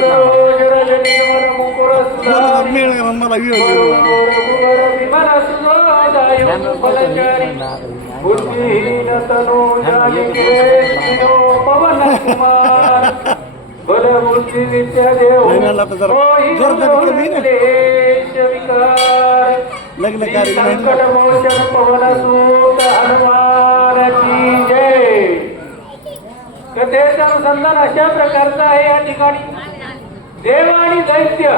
सरोज रजनी मन मुकुर मला मिळ मला बुद्धिहीन तनु जानिके पवन कुमार बल बुद्धि विद्या देव लग्न संकट मोचन पवन सूत हनुमान की जय. कथेचं अनुसंधान अशा प्रकारचं आहे. या ठिकाणी देव आणि दैत्य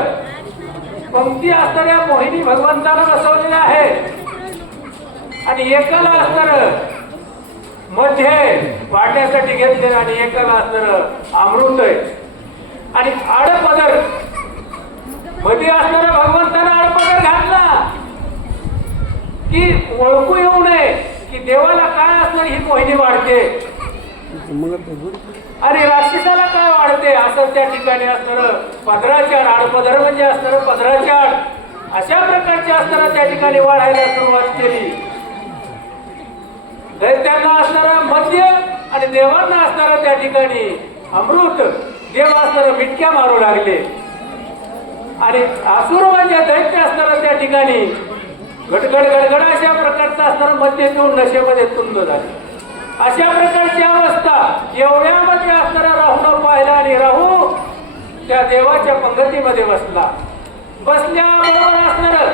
पंक्ती असणाऱ्या मोहिनी भगवंतानं बसवलेल्या आहे आणि एकाला असणार मध्ये वाट्यासाठी घेतले आणि एकाला असणार अमृत आहे आणि आडपदर मध्ये असणारा भगवंतानं आडपदर घातला की ओळखू येऊ नये की देवाला काय असणार ही मोहिनी वाढते आणि राक्षसाला काय वाढते असं त्या ठिकाणी असणार पदराच्या आडपदर म्हणजे असणार पदराच्या आड अशा प्रकारचे असताना त्या ठिकाणी वाढायला सुरुवात केली. दैत्यांना असणारा मद्य आणि देवांना असणारा त्या ठिकाणी अमृत देव असणारा मिटक्या मारू लागले आणि असुर म्हणजे दैत्य असणारा त्या ठिकाणी गडगड गडगड अशा प्रकारचं असणारं मद्य पिऊन नशेमध्ये तुंद झाले. अशा प्रकारची अवस्था एवढ्यामध्ये असणारा राहून पाहिला आणि राहू त्या देवाच्या पंगतीमध्ये बसल्याबरोबर असणार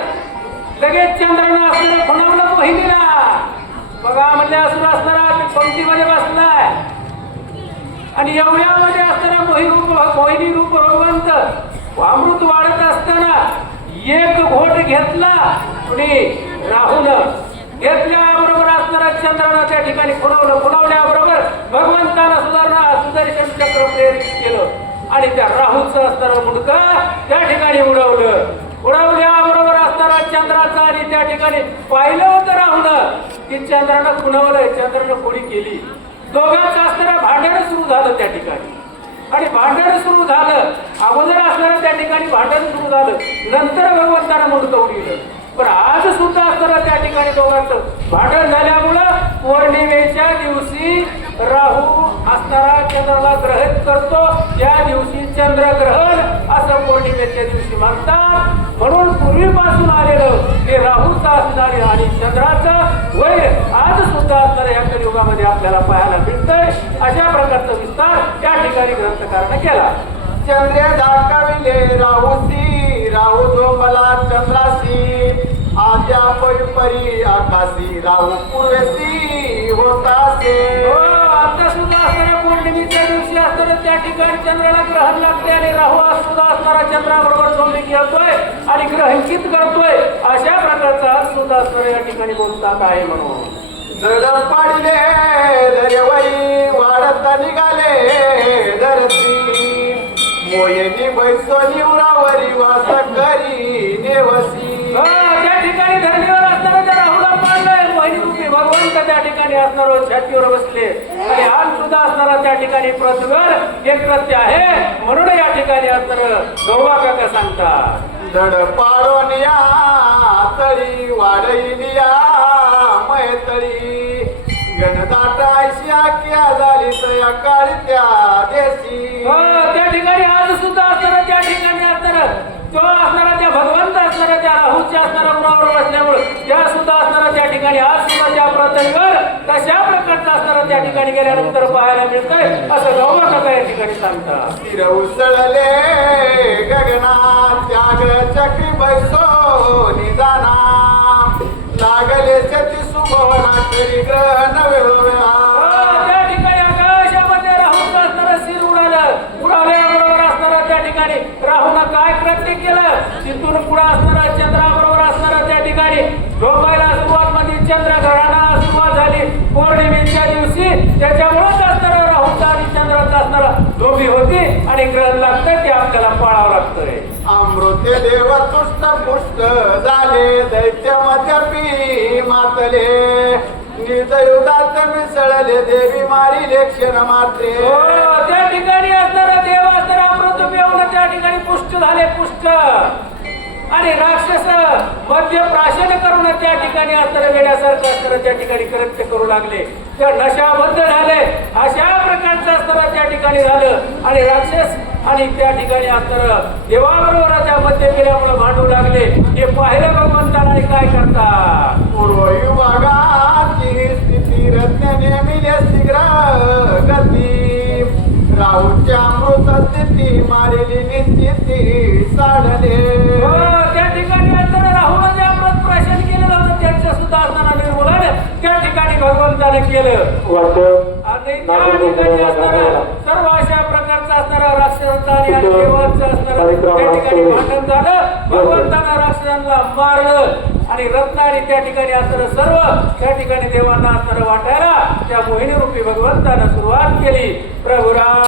लगेच चंद्रानं असणारं खुणावलं मोहिनीला. बघा म्हणजे असुर असणारा पंक्तीमध्ये बसलाय आणि एवढ्यामध्ये असताना मोहिनी रूप भगवंत अमृत वाढत असताना एक घोट घेतला आणि राहून घेतल्याबरोबर असणारा चंद्रानं त्या ठिकाणी खुणावल्याबरोबर भगवंतानं सुदर्शन चक्र प्रेरित केलं आणि त्या राहूचं असणारं मुंडकं त्या ठिकाणी उडवल्याबरोबर असणारा चंद्राचा आणि त्या ठिकाणी पाहिलं होतं राहून की चंद्रानं खुणावलंय चंद्रानं खोडी केली. दोघांचं असणारं भांडण सुरू झालं त्या ठिकाणी आणि भांडण सुरू झालं अगोदर असणारं त्या ठिकाणी भांडण सुरू झालं नंतर भगवंतानं मुंडकं उडविलं. पण आज सुद्धा असणारं त्या ठिकाणी दोघांचं भांडण झाल्यामुळं पौर्णिमेच्या दिवशी राहू असणारा चंद्राला ग्रहित करतो. त्या दिवशी चंद्रग्रहण असं पौर्णिमेच्या दिवशी म्हणतात. म्हणून पूर्वीपासून आलेलं हे राहूचं असणारे आणि चंद्राचं वैर आज सुद्धा असणाऱ्या या कलियुगामध्ये आपल्याला पाहायला मिळतंय. अशा प्रकारचा विस्तार त्या ठिकाणी ग्रंथकारानं केला. चंद्र दाखविले राहूसी राहू झोपला चंद्रासी आद्या परी आकाशी राहू पूर्वेसी होतासे. आता सुद्धा असणाऱ्या पौर्णिमेच्या दिवशी असताना त्या ठिकाणी चंद्राला ग्रहण लागते आणि राहू सुद्धा असणारा चंद्राबरोबर जोडली घेतोय आणि ग्रहित करतोय. अशा प्रकारचा सुद्धा असणाऱ्या या ठिकाणी बोलतात आहे. म्हणून दर पाडिले दर्यावाई वाढत निघाले धरती मोयनी बैसोनी उरावरी वास करी नेवसी. त्या ठिकाणी धरणीवर असणारा त्या राहूला पाडलंय मोहिनी रूपी भगवंत त्या ठिकाणी असणार छातीवर बसले आणि आज सुद्धा असणारा त्या ठिकाणी पृथ्वीवर एक प्रत्य आहे. म्हणून या ठिकाणी असणार गौवा काका सांगतात धड पाडोनिया तळी वाढईनिया मैतळी गणदाटायशी आख्या झाली तया काळी त्या देशी. त्या ठिकाणी आज सुद्धा असणारा त्या ठिकाणी असणार तो असणारा त्या भगवंत असणारा त्या राहूच्या असणारा उरावर बसल्यामुळे त्या सुद्धा असणारा त्या ठिकाणी आज सुद्धा त्या पृथ्वीवर तशा प्रकारचा असणारा त्या ठिकाणी गेल्यानंतर पाहायला मिळतंय असं गौवा काका या ठिकाणी सांगतात. स्थिर उसळले गगनात त्याग चक्री बैसो निदाना लागले सती सुभवना तरी ग्रहण वेळोवेळा. त्या ठिकाणी आकाशामध्ये राहून असणारं शिर उडाल्याबरोबर असणारा त्या ठिकाणी राहून काय कृत्य केलं तिथून पुढे असणारा चंद्राबरोबर असणारा त्या ठिकाणी झोपायला सुरुवात मध्ये चंद्रग्रहणाला सुरुवात झाली पौर्णिमेच्या दिवशी. त्याच्यामुळेच असणारा राहूचा आणि चंद्राचा असणारा दोघी होती आणि ग्रहण लागतंय ते आपल्याला पाळावं लागतंय. अमृते देव तुष्ट पुष्ट झाले दैत्य मध्यपी मातले निर्दयुदात मिसळले देवी मारी लेक्षण मात्रे. त्या ठिकाणी असणारा देव असणारा अमृत पिऊन त्या ठिकाणी पुष्ट झाले पुष्ट आणि राक्षस मध्य प्राशन करून त्या ठिकाणी असणाऱ्या वेड्यासारखं असणारं त्या ठिकाणी कृत्य करू लागले. त्या नशाबद्ध झाले. अशा प्रकारचं असणारं त्या ठिकाणी झालं आणि राक्षस आणि त्या ठिकाणी असणार देवाबरोबर त्या मध्य फेऱ्यामुळे भांडू लागले. हे पाहिलं भगवंताला आणि काय करतात. पूर्वयुगाची स्थिती रत्न नेमिले शीघ्र गती राहूच्या मृत स्थिती मारेली निश्चिती साडले. हो, त्या ठिकाणी असताना राहून जे अमृत प्राशन केलेलं होतं त्यांचं सुद्धा असताना निर्मूलन त्या ठिकाणी भगवंताने केलं. आणि त्या ठिकाणी असणारं सर्व अशा प्रकारचं असणारं राक्षसांचं आणि देवांचं असणारं त्या ठिकाणी भांडण झालं. भगवंतानं राक्षसांना मारलं आणि रत्न आणि त्या ठिकाणी असणारं सर्व त्या ठिकाणी देवांना असणारं वाटायला त्या मोहिनी रूपी भगवंतानं सुरुवात केली. प्रभू राम